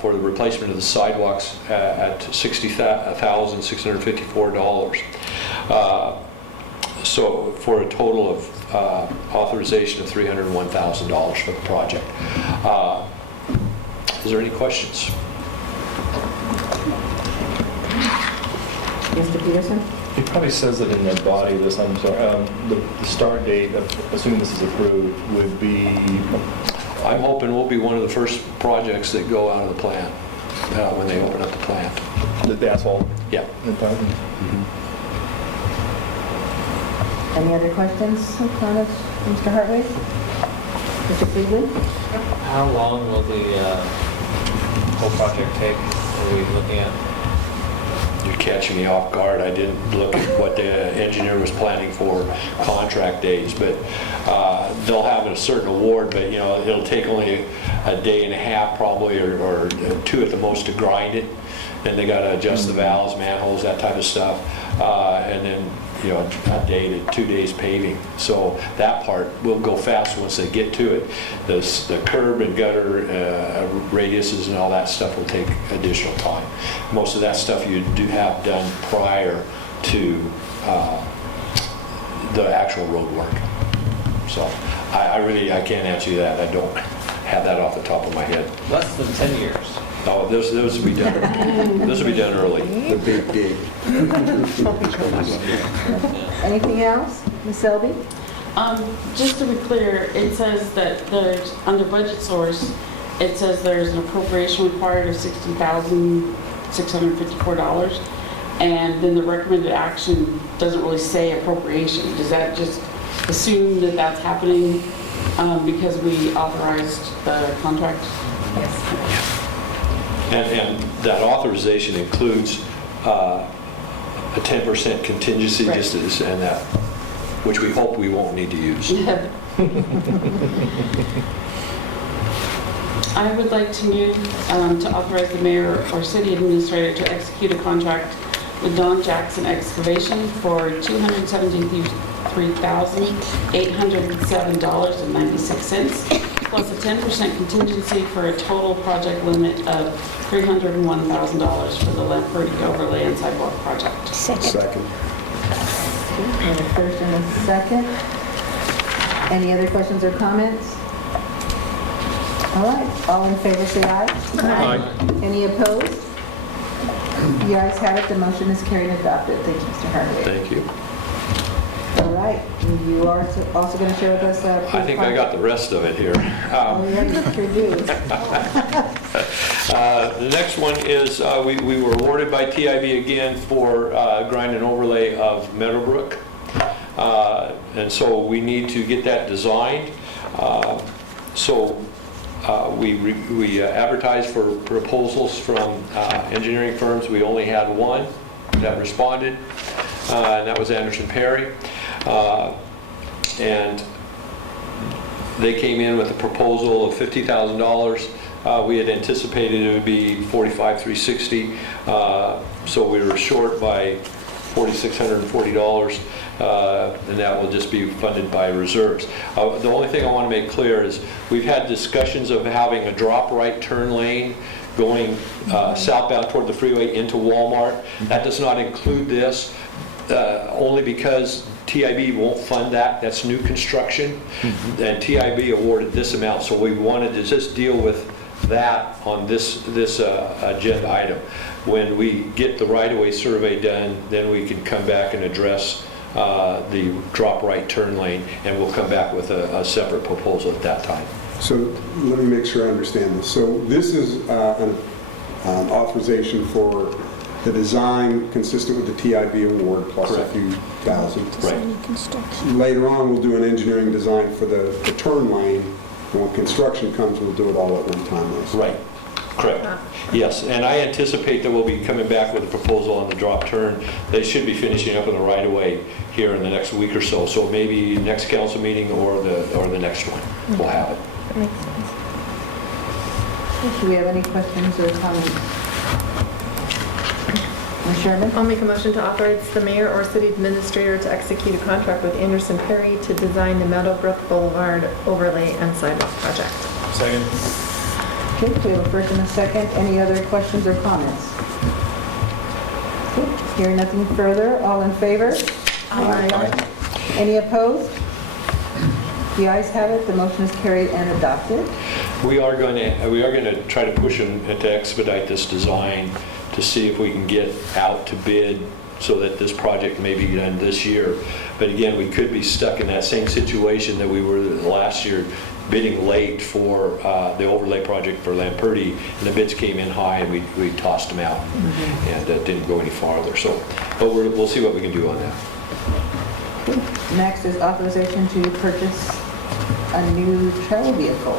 for the replacement of the sidewalks at $60,654. So for a total of authorization of $301,000 for the project. Is there any questions? Mr. Peterson? It probably says it in the body of this, I'm sorry. The start date, assuming this is approved, would be... I'm hoping we'll be one of the first projects that go out of the plant when they open up the plant. The asphalt? Yeah. Any other questions or comments, Mr. Hartwig? Mr. Friedland? How long will the whole project take? Are we looking at? You're catching me off guard. I didn't look at what the engineer was planning for contract dates, but they'll have a certain award, but you know, it'll take only a day and a half probably, or 2 at the most to grind it. Then they got to adjust the valves, manholes, that type of stuff, and then you know, a day to 2 days paving. So that part will go fast once they get to it. The curb and gutter radiuses and all that stuff will take additional time. Most of that stuff you do have done prior to the actual road work. So I can't answer you that. I don't have that off the top of my head. Less than 10 years. No, those will be done. Those will be done early. The big dig. Anything else? Ms. Selby? Just to be clear, it says that there's, under budget source, it says there's an appropriation required of $60,654, and then the recommended action doesn't really say appropriation. Does that just assume that that's happening because we authorized the contract? Yes. And that authorization includes a 10% contingency, Right. just as, and that, which we hope we won't need to use. I would like to move to authorize the mayor or city administrator to execute a contract with Don Jackson Excavation for $273,807.96, plus a 10% contingency for a total project limit of $301,000 for the Lamprey Overlay and Sidewalk Project. Second. We have a first and a second. Any other questions or comments? All right, all in favor say aye. Aye. Any opposed? The ayes have it, the motion is carried and adopted. Thank you, Mr. Hartwig. Thank you. All right, you are also going to share with us I think I got the rest of it here. Oh, yeah, you sure do. The next one is we were awarded by TIB again for grind and overlay of Meadowbrook. And so we need to get that designed. We advertised for proposals from engineering firms. We only had one that responded, and that was Anderson Perry. And they came in with a proposal of $50,000. We had anticipated it would be $45,360, so we were short by $4,640, and that will just be funded by reserves. The only thing I want to make clear is we've had discussions of having a drop right turn lane going southbound toward the freeway into Walmart. That does not include this, only because TIB won't fund that. That's new construction, and TIB awarded this amount, so we wanted to just deal with that on this agenda item. When we get the right-of-way survey done, then we can come back and address the drop right turn lane, and we'll come back with a separate proposal at that time. So let me make sure I understand this. So this is an authorization for the design consistent with the TIB award plus Correct. a few thousand. Right. Later on, we'll do an engineering design for the turn lane, and when construction comes, we'll do it all at one time. Right. Correct. Yes, and I anticipate that we'll be coming back with a proposal on the drop turn. They should be finishing up in the right-of-way here in the next week or so. So maybe next council meeting or the next one, we'll have it. That makes sense. Do we have any questions or comments? Ms. Sherman? I'll make a motion to authorize the mayor or city administrator to execute a contract with Anderson Perry to design the Meadowbrook Boulevard overlay and sidewalk project. Second. Okay, we have a first and a second. Any other questions or comments? Okay, hearing nothing further, all in favor? Aye. Any opposed? The ayes have it, the motion is carried and adopted. We are going to try to push them to expedite this design to see if we can get out to bid so that this project may be done this year. But again, we could be stuck in that same situation that we were last year, bidding late for the overlay project for Lamperti, and the bids came in high and we tossed them out and didn't go any farther. So, but we'll see what we can do on that. Next is authorization to purchase a new travel vehicle.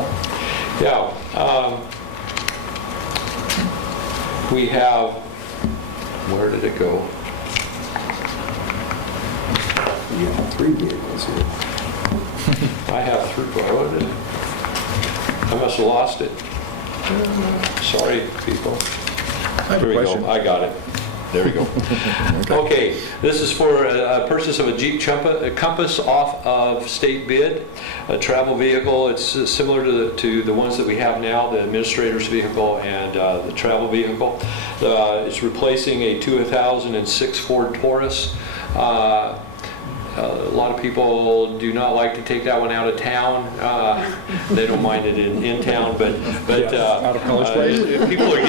Yeah, we have, where did it go? You have 3 vehicles here. I have 3, what did it? I must have lost it. Sorry, people. have a Here we question. go, I got it. There we go. Okay, this is for a purchase of a Jeep Compass off of state bid, a travel vehicle. It's similar to the ones that we have now, the administrator's vehicle and the travel vehicle. It's replacing a 2006 Ford Taurus. A lot of people do not like to take that one out of town. They don't mind it in town, but out of College Place. people are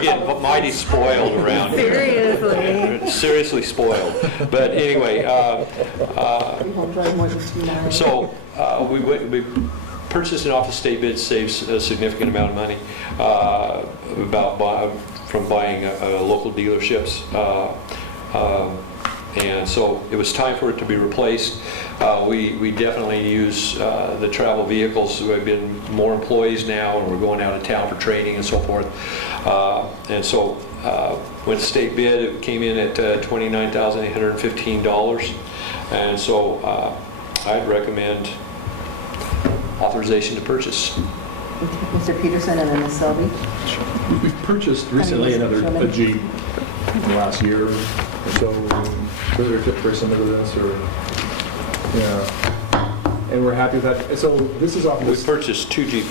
getting mighty spoiled around here. Seriously. Seriously spoiled. But anyway, so we purchased an off the state bid, saves a significant amount of money from buying local dealerships. And so it was time for it to be replaced. We definitely use the travel vehicles. We've been more employees now, and we're going out of town for training and so forth. And so when state bid, it came in at $29,815. And so I'd recommend authorization to purchase. Mr. Peterson and then Ms. Selby. We've purchased recently a Jeep in the last year or so, very similar to this, or, yeah. And we're happy with that. So this is off of We this. purchased 2 Jeep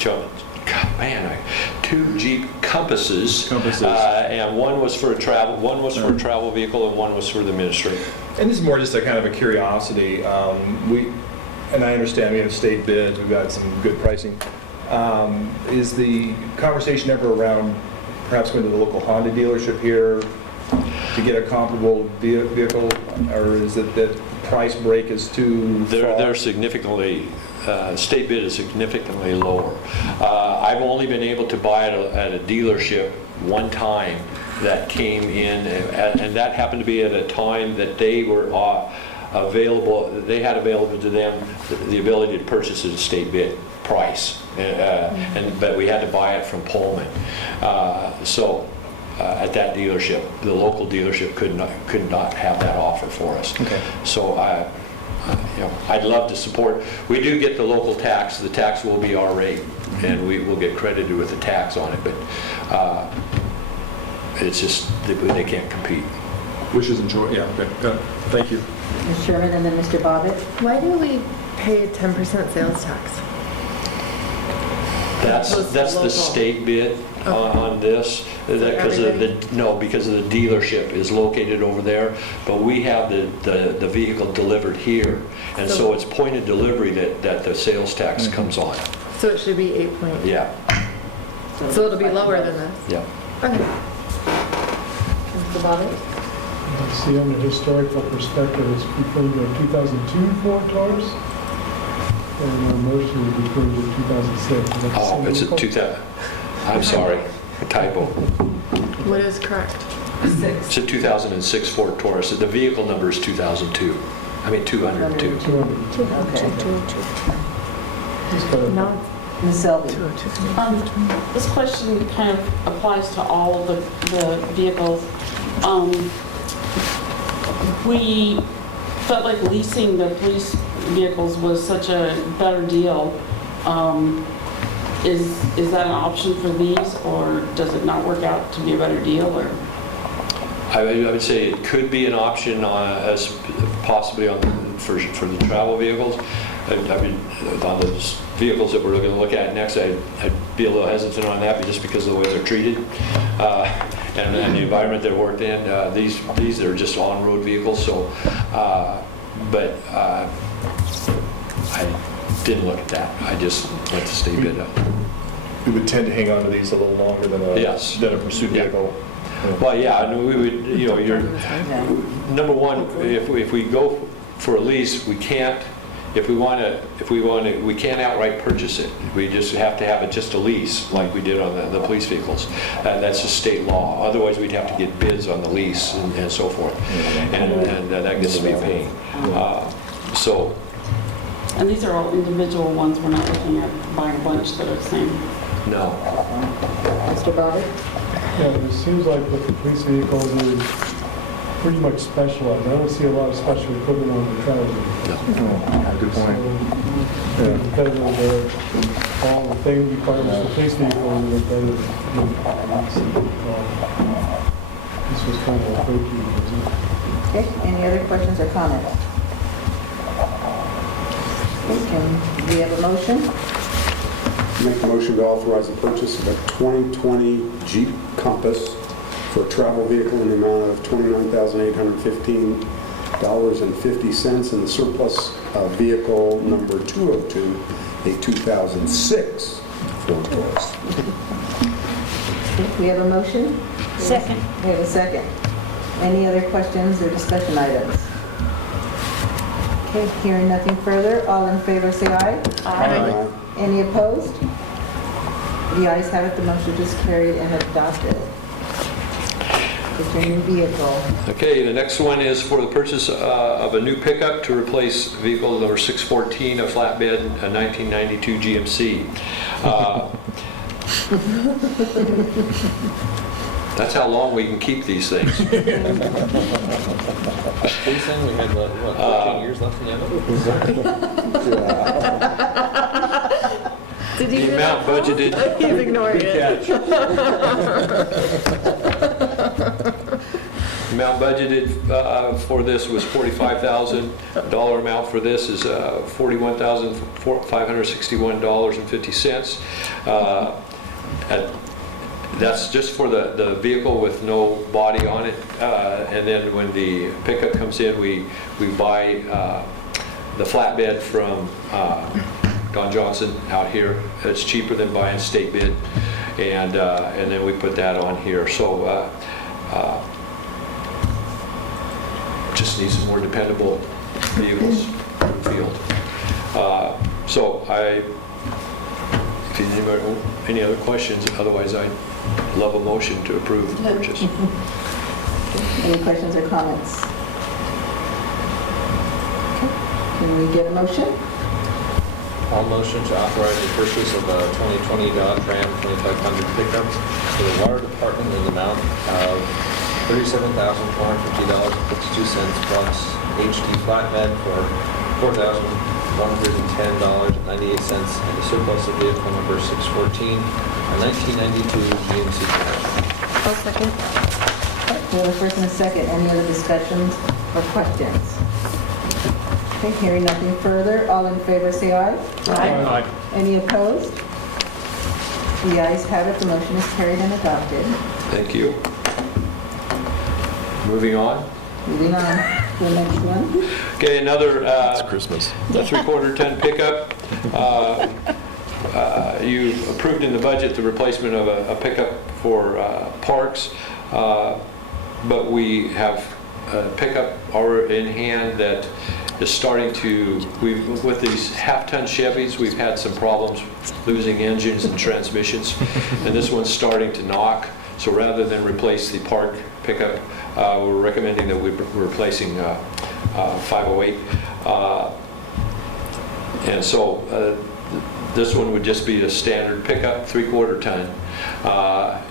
two Jeep Compasses. And one was for a travel vehicle, and one was for the administrator. And this is more just a kind of a curiosity. And I understand we have state bids, we've got some good pricing. Is the conversation ever around perhaps going to the local Honda dealership here to get a comparable vehicle, or is it that price break is too far? They're significantly, state bid is significantly lower. I've only been able to buy it at a dealership one time that came in, and that happened to be at a time that they were available, they had available to them the ability to purchase at a state bid price, but we had to buy it from Pullman. At that dealership, the local dealership could not have that offer for us. Okay. So I'd love to support. We do get the local tax. The tax will be our rate, and we will get credited with the tax on it. But it's just they can't compete. Which is enjoy. Yeah. Okay. Good. Thank you. Ms. Sherman and then Mr. Bobbitt. Why do we pay 10% sales tax? That's the local. state bid on this, because of the dealership is located over there, but we have the vehicle delivered here, and so it's point of delivery that the sales tax comes on. So it should be 8 point. Yeah, So it'll be lower than this. yeah. Okay. Mr. Bobbitt? See, on a historical perspective, it's between the 2002 Ford Taurus and our motion would be between the 2006. Is that the Oh, same it's a vehicle? 2000. I'm sorry, a typo. What is correct? It's a 2006 Ford Taurus. The vehicle number is 2002. I mean 202. 200. Okay. Just gotta- No. Ms. Selby? This question kind of applies to all of the vehicles. We felt like leasing the police vehicles was such a better deal. Is that an option for these, or does it not work out to be a better deal, or? I would say it could be an option as possibly for the travel vehicles. I mean, on the vehicles that we're going to look at next, I'd be a little hesitant on that just because of the way they're treated and the environment they're worked in. These are just on-road vehicles, so, but I didn't look at that. I just let the state bid up. We would tend to hang on to these a little longer than a pursuit vehicle. Well, yeah, and we would, you know, number one, if we go for a lease, we can't, we can't outright purchase it. We just have to have it just a lease, like we did on the police vehicles. That's a state law. Otherwise, we'd have to get bids on the lease and so forth. And that gets to be a pain. And these are all individual ones. We're not looking at buying a bunch that are the same. No. Mr. Bobby? Yeah, it seems like with the police vehicles, they're pretty much specialized. I don't see a lot of special equipment on the travel vehicles. Good point. Because of all the things requirements for police vehicles, they're better than this was kind of a quickie, wasn't it? Okay, any other questions or comments? Okay, can we have a motion? Make a motion to authorize the purchase of a 2020 Jeep Compass for a travel vehicle in the amount of $29,815.50 and the surplus vehicle number 202, a 2006 Ford Taurus. Okay, we have a motion? Second. We have a second. Any other questions or discussion items? Okay, hearing nothing further, all in favor say aye. Aye. Any opposed? The ayes have it, the motion is carried and adopted. It's your new vehicle. Okay, the next one is for the purchase of a new pickup to replace vehicle number 614, a flatbed, a 1992 GMC. That's how long we can keep these things. What are you saying? We had, what, 14 years left in the Did The amount budgeted. He's ignoring it. Amount budgeted for this was $45,000. Dollar amount for this is $41,561.50. That's just for the vehicle with no body on it. And then when the pickup comes in, we buy the flatbed from Don Johnson out here. It's cheaper than buying state bid. And then we put that on here. So just need some more dependable vehicles in the field. If anybody, any other questions, otherwise I'd love a motion to approve the purchase. Any questions or comments? Okay, can we get a motion? All motion to authorize the purchase of a 2020 Dodge Ram 2500 pickup for the water department in the amount of $37,450.52 plus HD flatbed for $4,110.98 and the surplus of vehicle number 614, a 1992 GMC. I'll second. We have a first and a second. Any other discussions or questions? Okay, hearing nothing further, all in favor say aye. Aye. Any opposed? The ayes have it, the motion is carried and adopted. Thank you. Moving on. Moving on to the next one. Okay, another Christmas. a 3/4 ton pickup. You approved in the budget the replacement of a pickup for parks, but we have a pickup already in hand that is starting to, with these half-ton Chevys, we've had some problems losing engines and transmissions, and this one's starting to knock. So rather than replace the park pickup, we're recommending that we're replacing 508. And so This one would just be a standard pickup, 3/4 ton,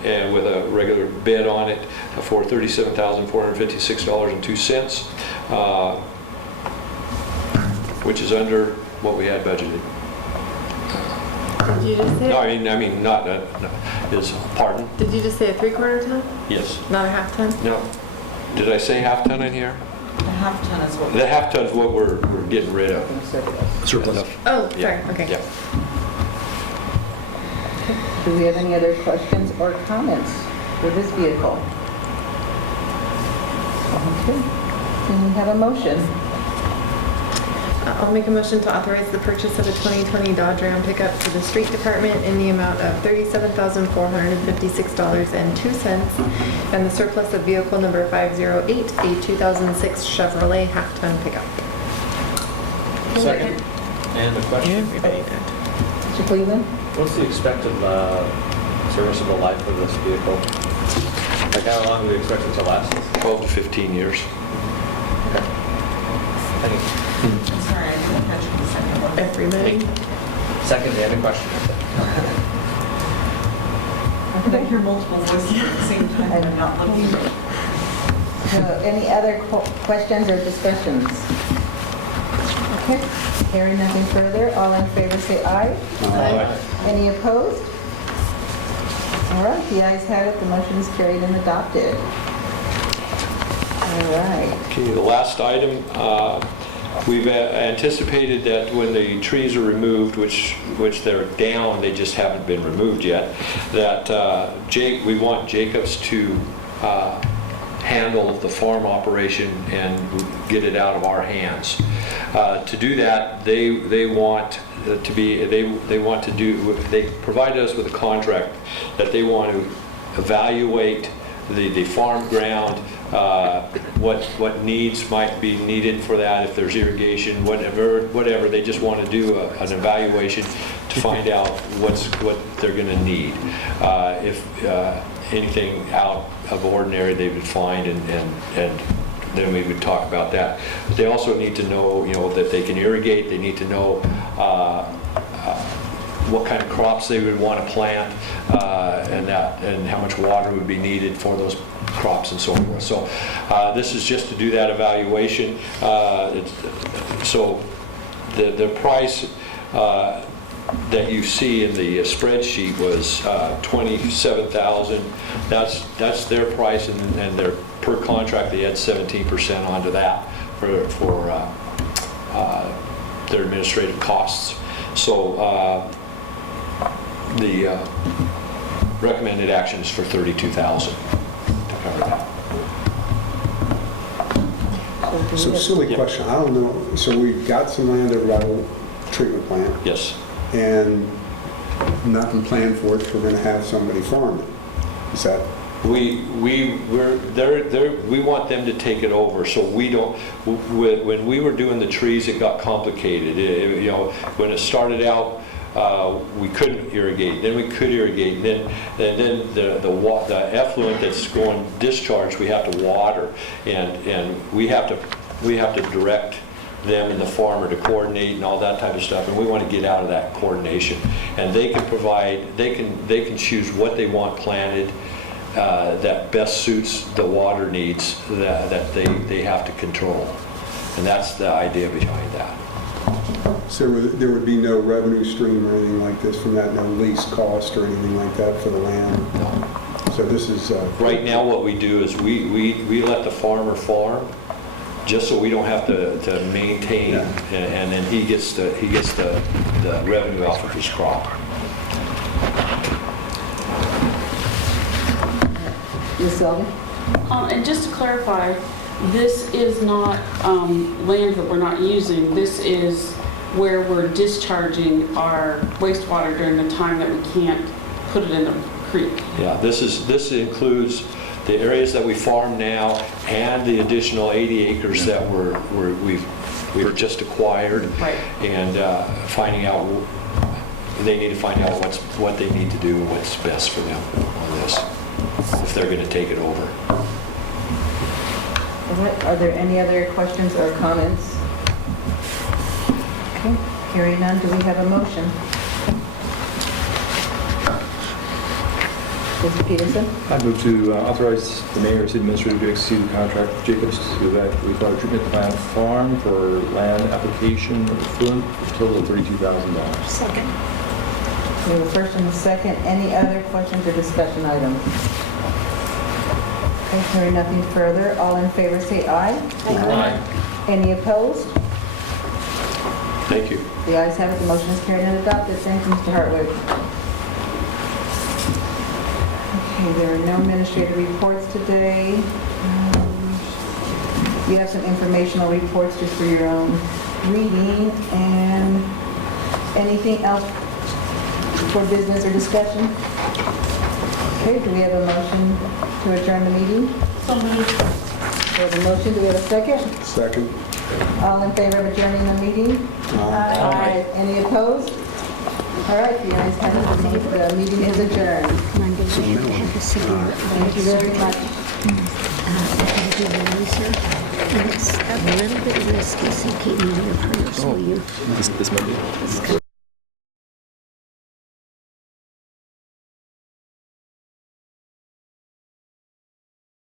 and with a regular bid on it for $37,456.02, which is under what we had budgeted. Did you just say? No, I mean, not, pardon? Did you just say a 3/4 ton? Yes. Not a half ton? No. Did I say half ton in here? The half ton is what. The half ton is what we're getting rid of. Surplus. Oh, sorry, Yeah. okay. Yeah. Do we have any other questions or comments for this vehicle? Okay. Can we have a motion? I'll make a motion to authorize the purchase of a 2020 Dodge Ram pickup for the street department in the amount of $37,456.02 and the surplus of vehicle number 508, a 2006 Chevrolet half-ton pickup. Second. And the question? Everybody did. Mr. Cleveland? What's the expected serviceable life of this vehicle? Like how long do we expect it to last? 12 to 15 years. Thank you. I'm sorry, I didn't catch the second one. Everybody. Second, any question? I hear multiple voices at the same time, and I'm not looking. Any other questions or discussions? Okay, hearing nothing further, all in favor say aye. Aye. Any opposed? All right, the ayes have it, the motion is carried and adopted. All right. Okay, the last item, we've anticipated that when the trees are removed, which they're down, they just haven't been removed yet, that we want Jacobs to handle the farm operation and get it out of our hands. To do that, they provide us with a contract that they want to evaluate the farm ground, what needs might be needed for that, if there's irrigation, whatever. They just want to do an evaluation to find out what they're going to need. If anything out of ordinary, they would find, and then we would talk about that. But they also need to know, that they can irrigate. They need to know what kind of crops they would want to plant, and how much water would be needed for those crops and so forth. So this is just to do that evaluation. So the price that you see in the spreadsheet was $27,000. That's their price, and their per contract they had 17% onto that for their administrative costs. So the recommended action is for $32,000 to cover that. So silly question, I don't know, so we've got some land at Rebel treatment plant Yes. and nothing planned for it, so we're gonna have somebody farm it. Is that, We want them to take it over, so we don't. When we were doing the trees, it got complicated. When it started out, we couldn't irrigate. Then we could irrigate. And then the effluent that's going discharge, we have to water, and we have to direct them and the farmer to coordinate and all that type of stuff, and we want to get out of that coordination. And they can provide. They can choose what they want planted. That best suits the water needs that they have to control. And that's the idea behind that. so there would be no revenue stream or anything like this from that, no lease cost or anything like that for the land? No. So this is... Right now what we do is we let the farmer farm, just so we don't have to maintain, Yeah. and then he gets the revenue off of his crop. Ms. Sullivan? And just to clarify, this is not land that we're not using. This is where we're discharging our wastewater during the time that we can't put it in the creek. Yeah, this includes the areas that we farm now and the additional 80 acres that we've just acquired. Right. And finding out, they need to find out what they need to do and what's best for them on this, if they're going to take it over. All right, are there any other questions or comments? Okay, hearing none, do we have a motion? Mr. Peterson? I move to authorize the mayor or city administrator to execute a contract with Jacobs to evaluate water treatment plant farm for land application of effluent for a total of $32,000. Second. We have a first and a second. Any other questions or discussion items? Okay, hearing nothing further, all in favor say aye. Aye. Any opposed? Thank you. The ayes have it, the motion is carried and adopted. Thank you, Mr. Hartwick. Okay, there are no administrative reports today. You have some informational reports just for your own reading, and anything else for business or discussion? Okay, do we have a motion to adjourn the meeting? So moved. We have a motion, do we have a second? Second. All in favor of adjourning the meeting? Aye. Any opposed? All right, the ayes have it, the meeting is adjourned. Monday, we have to have a cigarette. Thank you very much. Do the laser. And it's a little bit risky, so keep me in your prayers, will you? This Monday.